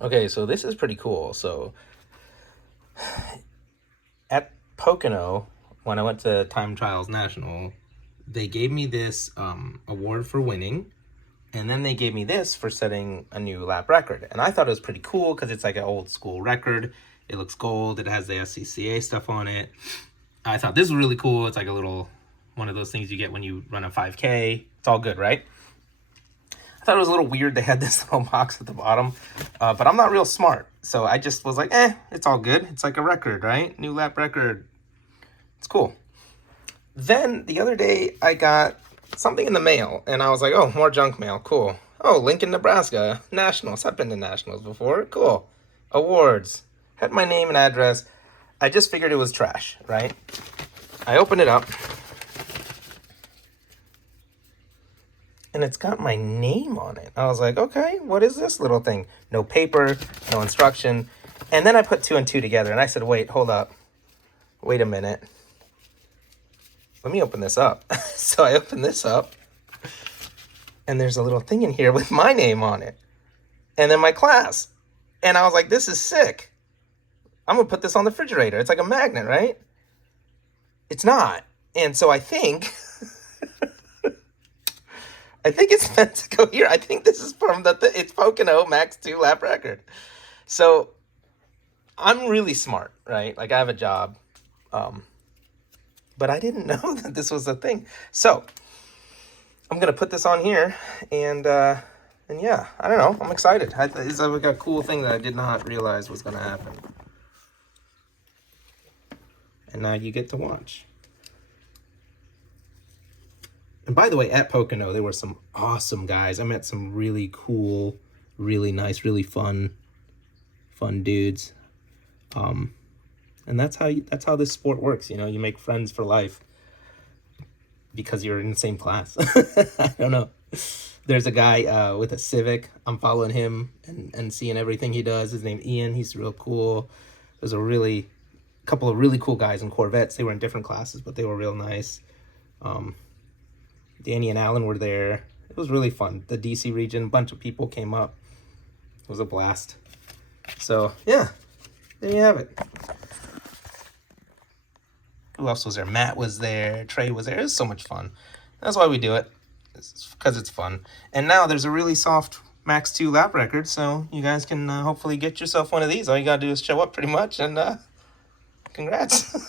Okay, so this is pretty cool. So at Pocono, when I went to Time Trials National, they gave me this award for winning, and then they gave me this for setting a new lap record. And I thought it was pretty cool because it's like an old school record. It looks gold. It has the SCCA stuff on it. I thought this was really cool. It's like a little one of those things you get when you run a 5K. It's all good, right? I thought it was a little weird they had this little box at the bottom, but I'm not real smart. So I just was like, it's all good. It's like a record, right? New lap record. It's cool. Then the other day I got something in the mail, and I was like, oh, more junk mail. Cool. Oh, Lincoln, Nebraska. Nationals. I've been to Nationals before. Cool. Awards. Had my name and address. I just figured it was trash, right? I opened it up, and it's got my name on it. I was like, okay, what is this little thing? No paper, no instruction. And then I put two and two together, and I said, wait, hold up. Wait a minute. Let me open this up. So I opened this up, and there's a little thing in here with my name on it, and then my class. And I was like, this is sick. I'm gonna put this on the refrigerator. It's like a magnet, right? It's not. And so I think it's meant to go here. I think this is from it's Pocono Max 2 lap record. So I'm really smart, right? Like I have a job. But I didn't know that this was a thing. So I'm gonna put this on here, and yeah, I don't know. I'm excited. It's like a cool thing that I did not realize was gonna happen. And now you get to watch. And by the way, at Pocono, there were some awesome guys. I met some really cool, really nice, really fun dudes. And that's how this sport works. You know, you make friends for life because you're in the same class. I don't know. There's a guy with a Civic. I'm following him and seeing everything he does. His name's Ian. He's real cool. There's a couple of really cool guys in Corvettes. They were in different classes, but they were real nice. Danny and Alan were there. It was really fun. The DC region, a bunch of people came up. It was a blast. So yeah, there you have it. Who else was there? Matt was there. Trey was there. It was so much fun. That's why we do it. It's because it's fun. And now there's a really soft Max 2 lap record, so you guys can hopefully get yourself one of these. All you gotta do is show up pretty much, and congrats.